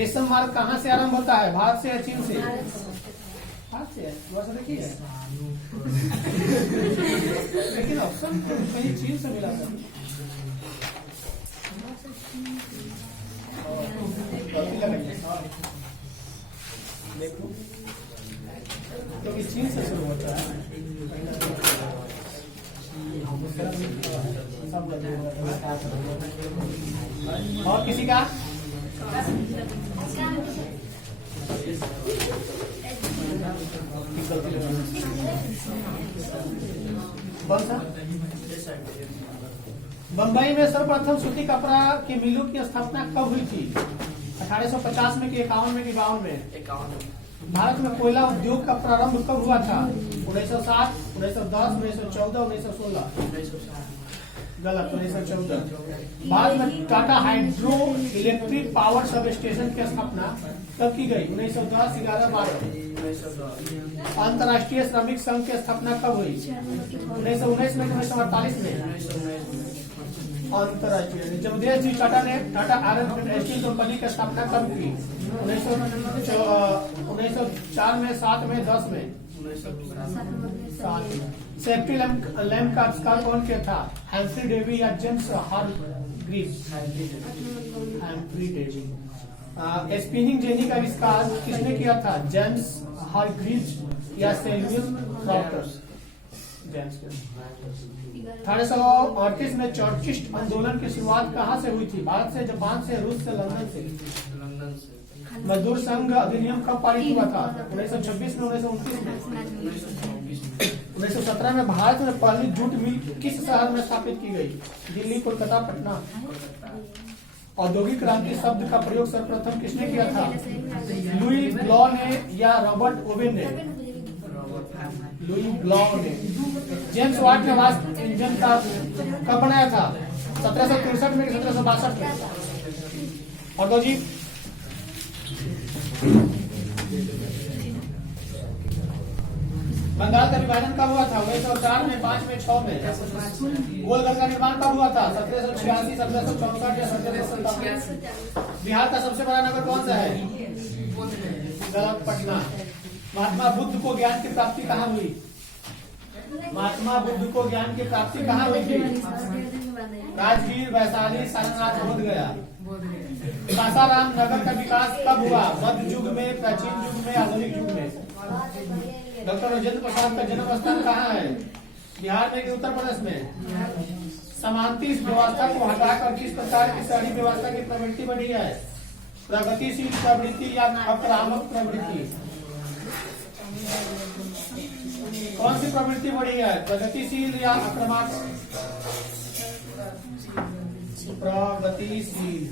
रेशम मार्ग कहाँ से आरंभ होता है, भारत से या चीन से? भारत से है, वैसे देखिए लेकिन ऑप्शन कहीं चीन से मिला था। देखो क्योंकि चीन से शुरू होता है। और किसी का? बम्बई में सर्वप्रथम सूती कपड़ा की मिलों की स्थापना कब हुई थी? 1850 में कि 51 में कि 52 में? 51। भारत में कोयला उद्योग का प्रारंभ कब हुआ था? 1960, 1910, 1914, 1916? गलत, 1914। भारत में Tata hydro electric power sub station की स्थापना कब की गई? 1910, 11, 12? अंतर्राष्ट्रीय श्रमिक संघ की स्थापना कब हुई? 1919 में, 1948 में? अंतर्राष्ट्रीय। जमशेद जी टाटा ने टाटा आयरन स्टील कंपनी की स्थापना कब की? 1904 में, 7 में, 10 में? 7 में। सेफ्टी लैम्प का आविष्कार कौन किया था? हम्फ्री डेवी या James Hargreaves? Humphry Davy. Spinning jenny का आविष्कार किसने किया था? जेम्स हारग्रीव्स या सैमुअल क्रॉफ्ट? जेम्स। 1838 में चर्चिस्ट आंदोलन की शुरुआत कहाँ से हुई थी? भारत से, जापान से, रूस से, लंदन से? मजदूर संघ अधिनियम कब पारित हुआ था? 1926 में, 1929 में? 1917 में भारत में पहली जूट मिल किस शहर में स्थापित की गई? दिल्ली, कोलकाता, पटना? औद्योगिक क्रांति शब्द का प्रयोग सर्वप्रथम किसने किया था? लुई ब्लॉ ने या रॉबर्ट ओवेन ने? लुई ब्लॉ ने। जेम्स वाट ने वाष्प इंजन का कब बनाया था? 1763 में, 1762 में? और दो जी, बंगाल का विभाजन कब हुआ था? 1904 में, 5 में, 6 में? गोलघर का निर्माण कब हुआ था? 1786, 1764 या 1757? बिहार का सबसे बड़ा नगर कौन सा है? गलत, पटना। महात्मा बुद्ध को ज्ञान की प्राप्ति कहाँ हुई? महात्मा बुद्ध को ज्ञान की प्राप्ति कहाँ हुई थी? राजगीर, वैशाली, सारनाथ, बोध गया? सासाराम नगर का विकास कब हुआ? मध्य युग में, प्राचीन युग में, आधुनिक युग में? डॉक्टर राजेंद्र प्रसाद का जन्म स्थान कहाँ है? बिहार में कि उत्तर प्रदेश में? समांती व्यवस्था को हटाकर किस प्रकार की शहरी व्यवस्था की प्रवृत्ति बढ़ी है? प्रगतिशील प्रवृत्ति या आक्रामक प्रवृत्ति? कौन सी प्रवृत्ति बढ़ी है? प्रगतिशील या आक्रामक? प्रगतिशील।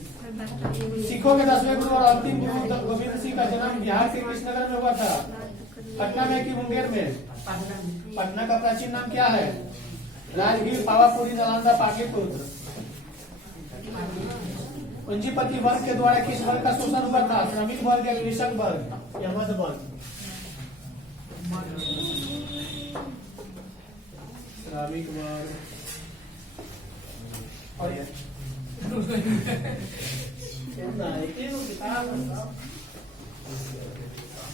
सिखों के 10वें गुरु और अंतिम गुरु गोविंद सिंह का जन्म बिहार के किस नगर में हुआ था? पटना में कि मुंगेर में? पटना का प्राचीन नाम क्या है? राजगीर, पावापुरी, नालंदा, पाटलिपुत्र? पूंजीपति वर्ग के द्वारा किस वर्ग का शोषण हुआ था? श्रमिक वर्ग या कृषक वर्ग या मध्य वर्ग? श्रमिक वर्ग। और ये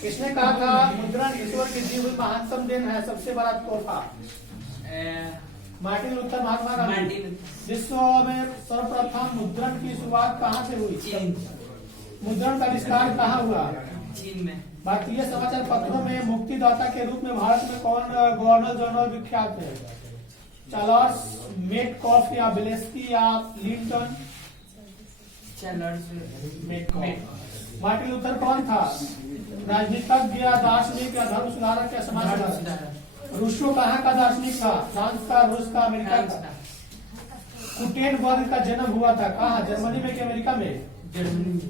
किसने कहा था मुद्रण ईश्वर की दी हुई महानतम देन है, सबसे बड़ा तोहफा? Martin Luther, Mahatma Gandhi. विश्व में सर्वप्रथम मुद्रण की शुरुआत कहाँ से हुई? मुद्रण का आविष्कार कहाँ हुआ? चीन में। भारतीय समाचार पत्रों में मुक्तिदाता के रूप में भारत में कौन गवर्नर जनरल विख्यात है? चार्ल्स मेटकॉफ या बेलेस्की या लिंटन? मार्टिन लूथर कौन था? राजनीतिज्ञ या दार्शनिक या धर्म सुधारक या समाज सुधारक? रूसो कहाँ का दार्शनिक था? फ्रांस का, रूस का, अमेरिका का? गुटेनबर्ग का जन्म हुआ था कहाँ? जर्मनी में कि अमेरिका में? जर्मनी।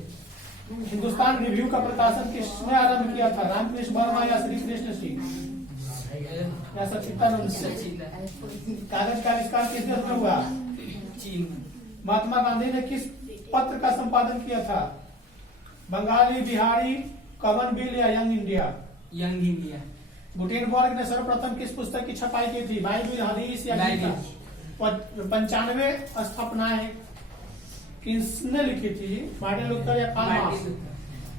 हिंदुस्तान रिव्यू का प्रकाशन किसने आरंभ किया था? रामकृष्ण वर्मा या श्री कृष्ण सिंह या सचिदानंद सिंह? कागज का आविष्कार किस देश में हुआ? चीन। महात्मा गांधी ने किस पत्र का संपादन किया था? बंगाली, बिहारी, कॉमन बिल या young India? Young India. Gutenberg ने सर्वप्रथम किस पुस्तक की छपाई की थी? बाइबिल, हदीस या गीता? 95 स्थापनाएं किसने लिखी थी? मार्टिन लूथर या कार्ल मार्क्स?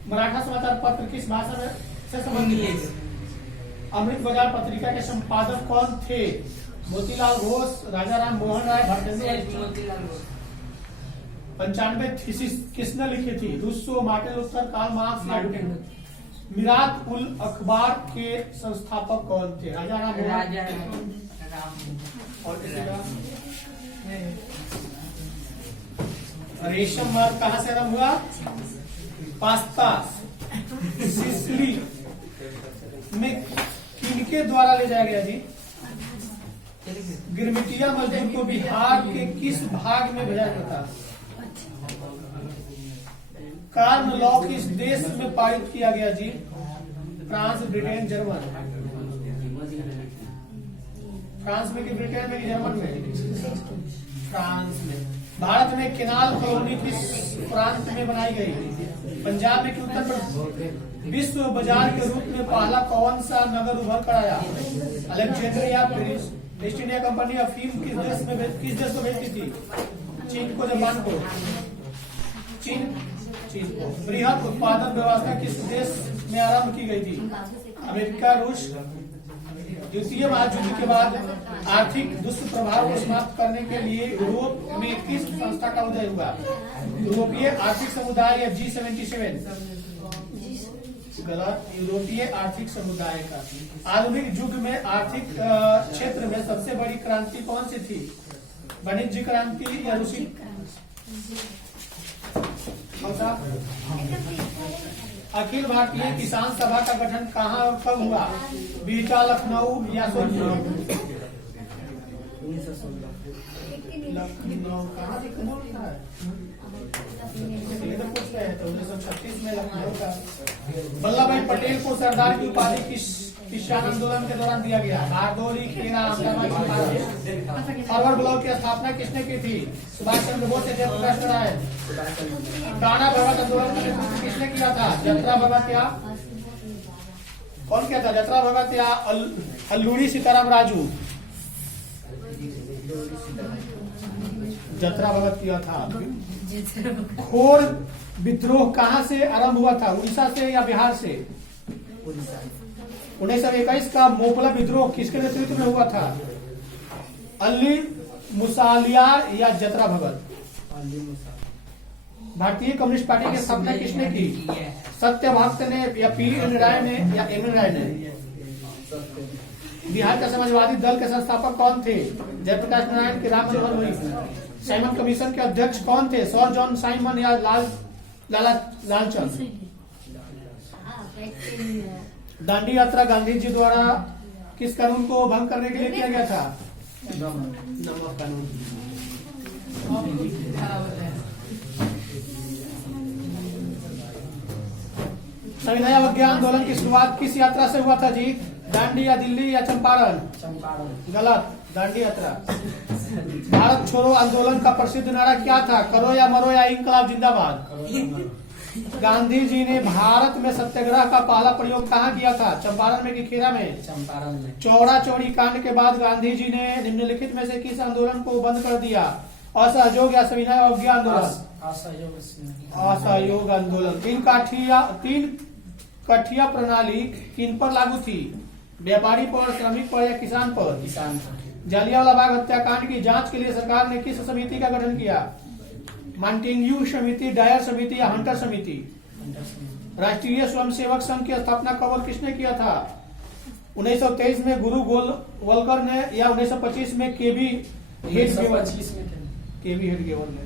मराठा समाचार पत्र किस भाषा में से संबंधित है? अमृत बाजार पत्रिका के संपादक कौन थे? मोतीलाल घोष, राजा राम मोहन राय, भारतेंदु हरीश। मोतीलाल घोष। 95 थीसिस किसने लिखी थी? Rousseau, Martin Luther, Karl Marx, Newton. Mirat ul Akhbar के संस्थापक कौन थे? राजा राम मोहन। राजा राम। और किसी का? रेशम मार्ग कहाँ से आरंभ हुआ? पास्ता सिसिली में किनके द्वारा ले जाया गया जी? गिरमिटिया मजदूर को बिहार के किस भाग में भेजा गया था? कार्न लॉ किस देश में पारित किया गया जी? France, Britain, German. फ्रांस में कि ब्रिटेन में कि जर्मन में? फ्रांस में। भारत में केनाल कॉलोनी किस प्रांत में बनाई गई? पंजाब में कि उत्तर प्रदेश? विश्व बाजार के रूप में पहला कौन सा नगर उभर कर आया? अलेक्जेंड्रिया। ईस्ट इंडिया कंपनी अफीम किस देश को भेजती थी? चीन को, जापान को? चीन को। बृहद उत्पादन व्यवस्था किस देश में आरंभ की गई थी? अमेरिका, रूस। द्वितीय महायुद्ध के बाद आर्थिक दुष्प्रभाव को समाप्त करने के लिए यूरोप में किस संस्था का उदय हुआ? यूरोपीय आर्थिक समुदाय या G77? गलत। यूरोपीय आर्थिक समुदाय का। आधुनिक युग में आर्थिक क्षेत्र में सबसे बड़ी क्रांति कौन सी थी? वाणिज्य क्रांति या रूसी? अखिल भारतीय किसान सभा का गठन कहाँ और कब हुआ? बीटा, लखनऊ या सोनपुर? लखनऊ। कहाँ से बोलता है? तो पूछ रहे हैं तो 1936 में लखनऊ का। वल्लभ भाई पटेल को सरदार की उपाधि किस किसान आंदोलन के दौरान दिया गया? बारदौली, खेड़ा, फॉरवर्ड ब्लॉक की स्थापना किसने की थी? सुभाष चंद्र बोस, जयप्रकाश नारायण। टाना भगत आंदोलन का नेतृत्व किसने किया था? जत्रा भगत या कौन किया था? जत्रा भगत या अल्लूरी सीताराम राजू? जत्रा भगत किया था। खोर विद्रोह कहाँ से आरंभ हुआ था? उड़ीसा से या बिहार से? 1921 का मोपला विद्रोह किसके नेतृत्व में हुआ था? अली मुसालियार या जत्रा भगत? भारतीय कम्युनिस्ट पार्टी की स्थापना किसने की? सत्य भक्त ने या पी.एन. राय ने या एम.एन. राय ने? बिहार का समाजवादी दल के संस्थापक कौन थे? जयप्रकाश नारायण के राम मनोहर लोहिया। साइमन कमीशन के अध्यक्ष कौन थे? सर जॉन साइमन या लालचंद? दांडी यात्रा गांधी जी द्वारा किस कानून को भंग करने के लिए किया गया था? नमक कानून। संविधान अवज्ञा आंदोलन की शुरुआत किस यात्रा से हुआ था जी? दांडी या दिल्ली या चंपारण? गलत। दांडी यात्रा। भारत छोड़ो आंदोलन का प्रसिद्ध नारा क्या था? करो या मरो या इंकलाब जिंदाबाद? गांधी जी ने भारत में सत्याग्रह का पहला प्रयोग कहाँ किया था? चंपारण में कि खेड़ा में? चंपारण में। चौड़ा चौड़ी कांड के बाद गांधी जी ने निम्नलिखित में से किस आंदोलन को बंद कर दिया? असहयोग या संविधान अवज्ञा आंदोलन? असहयोग आंदोलन। तीन कठिया प्रणाली किन पर लागू थी? व्यापारी पर, श्रमिक पर या किसान पर? किसान पर। जालियांवाला बाग हत्याकांड की जांच के लिए सरकार ने किस समिति का गठन किया? मॉन्टेग्यू समिति, डायर समिति या हंटर समिति? राष्ट्रीय स्वयंसेवक संघ की स्थापना कब और किसने किया था? 1923 में गुरु गोलवलकर ने या 1925 में केबी हेडगेवर ने?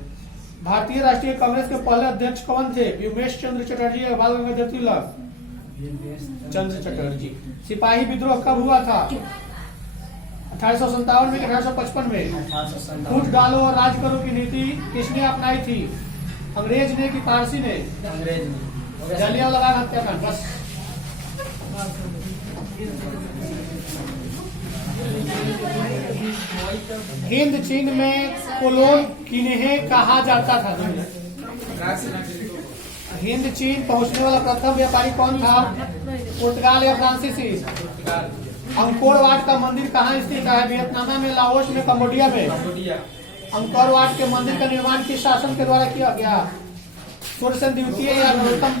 भारतीय राष्ट्रीय कांग्रेस के पहले अध्यक्ष कौन थे? व्योमेश चंद्र चटर्जी या बाल गंगाधर तिलक? चंद्र चटर्जी। सिपाही विद्रोह कब हुआ था? 1857 में 1855 में? फूट डालो और राज करो की नीति किसने अपनाई थी? अंग्रेज ने कि पारसी ने? अंग्रेज ने। जालियांवाला बाग हत्याकांड। बस। हिंद चीन में कोलोन किन्हें कहा जाता था? हिंद चीन पहुंचने वाला प्रथम व्यापारी कौन था? पुर्तगाल या फ्रांसीसी? अंकोर वाट का मंदिर कहाँ स्थित है? वियतनाम में, लाओस में, कंबोडिया में? अंकोर वाट के मंदिर का निर्माण किस शासन के द्वारा किया गया? सूर्यसेन द्वितीय या नरोत्तम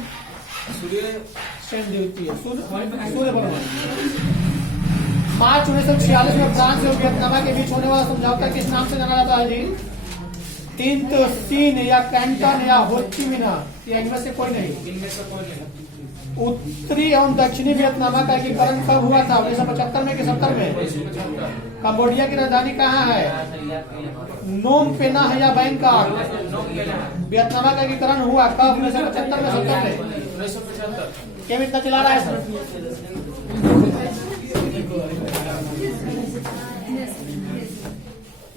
सेम द्वितीय सूर्य भगवान। 5/1946 में फ्रांस और वियतनाम के बीच होने वाला समझौता किस नाम से जाना जाता है जी? तिंत सीन या कैंटन या होचिमिना, या इनमें से कोई नहीं। उत्तरी एवं दक्षिणी वियतनाम का एकीकरण कब हुआ था? 1975 में कि 70 में? कंबोडिया की राजधानी कहाँ है? नोम पेना है या बैंकॉक? वियतनाम का एकीकरण हुआ कब? 1975 में 70 में? क्या इतना चला रहा है सर?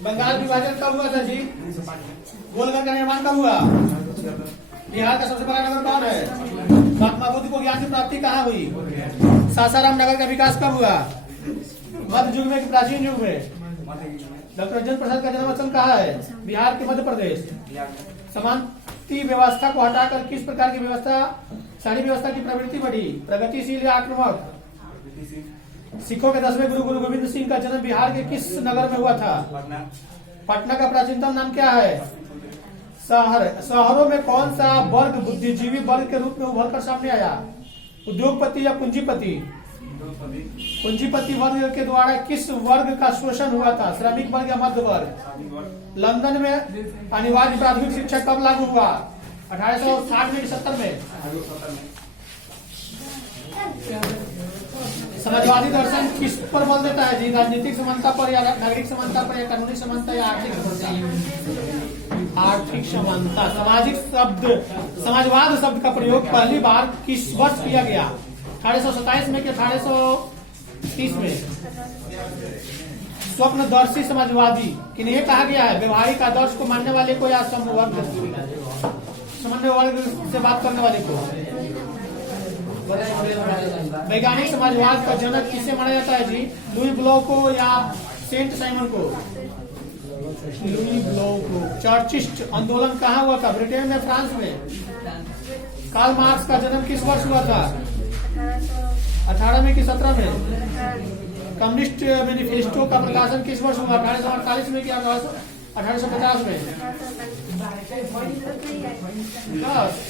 बंगाल विभाजन कब हुआ था जी? गोलघर का निर्माण कब हुआ? बिहार का सबसे बड़ा नगर कौन है? महात्मा बुद्ध को ज्ञान की प्राप्ति कहाँ हुई? सासाराम नगर का विकास कब हुआ? मध्य युग में कि प्राचीन युग में? डॉक्टर राजेंद्र प्रसाद का जन्म स्थल कहाँ है? बिहार के मध्य प्रदेश। समानती व्यवस्था को हटाकर किस प्रकार की व्यवस्था, सारी व्यवस्था की प्रवृत्ति बढ़ी? प्रगतिशील या आक्रामक? सिखों के 10वें गुरु गुरु गोविंद सिंह का जन्म बिहार के किस नगर में हुआ था? पटना का प्राचीनतम नाम क्या है? शहरों में कौन सा वर्ग बुद्धिजीवी वर्ग के रूप में उभर कर सामने आया? उद्योगपति या पूंजीपति? पूंजीपति वर्ग के द्वारा किस वर्ग का शोषण हुआ था? श्रमिक वर्ग या मध्य वर्ग? लंदन में अनिवार्य प्राथमिक शिक्षा कब लागू हुआ? 1860 में कि 70 में? समाजवादी दर्शन किस पर बल देता है जी? राजनीतिक समानता पर या नागरिक समानता पर या कानूनी समानता या आर्थिक समानता? आर्थिक समानता। सामाजिक शब्द, समाजवाद शब्द का प्रयोग पहली बार किस वर्ष किया गया? 1827 में कि 1830 में? स्वप्नदर्शी समाजवादी किन्हें कहा गया है? व्यवहारिक आदर्श को मानने वाले को या सामान्य वर्ग से बात करने वाले को? वैज्ञानिक समाजवाद का जनक किसे माना जाता है जी? लुई ब्लॉक को या सेंट साइमन को? लुई ब्लॉक को। चर्चिस्ट आंदोलन कहाँ हुआ था? ब्रिटेन में, फ्रांस में? कार्ल मार्क्स का जन्म किस वर्ष हुआ था? 18 में कि 17 में? कम्युनिस्ट मैनिफेस्टो का प्रकाशन किस वर्ष हुआ? 1848 में कि 1850 में?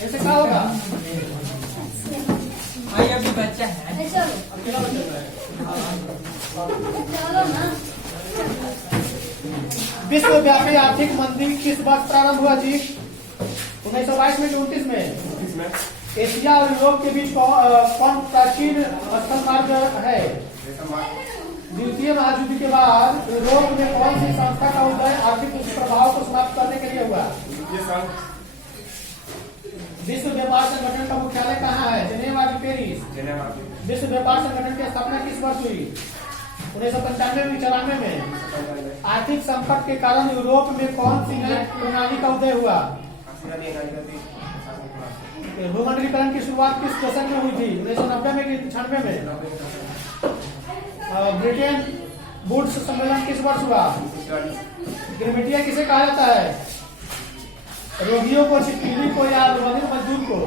ऐसे क्या होगा? अभी बच्चा है। विश्वव्यापी आर्थिक मंदी किस वर्ष प्रारंभ हुआ जी? 1922 में कि 29 में? एशिया और यूरोप के बीच कौन प्राचीन स्थल मार्ग है? द्वितीय महायुद्ध के बाद यूरोप में कौन सी संस्था का उदय आर्थिक प्रभाव को समाप्त करने के लिए हुआ? विश्व व्यापार संगठन का मुख्यालय कहाँ है? जेनेवा की पेरिस? विश्व व्यापार संगठन की स्थापना किस वर्ष हुई? 1995 में, 94 में? आर्थिक संकट के कारण यूरोप में कौन सी नई प्रणाली का उदय हुआ? भूमंडलीकरण की शुरुआत किस दशक में हुई थी? 1990 में कि 96 में? ब्रिटेन वुड्स सम्मेलन किस वर्ष हुआ? गिरमिटिया किसे कहा जाता है? रोगियों को, चिपकली को या मजदूर को?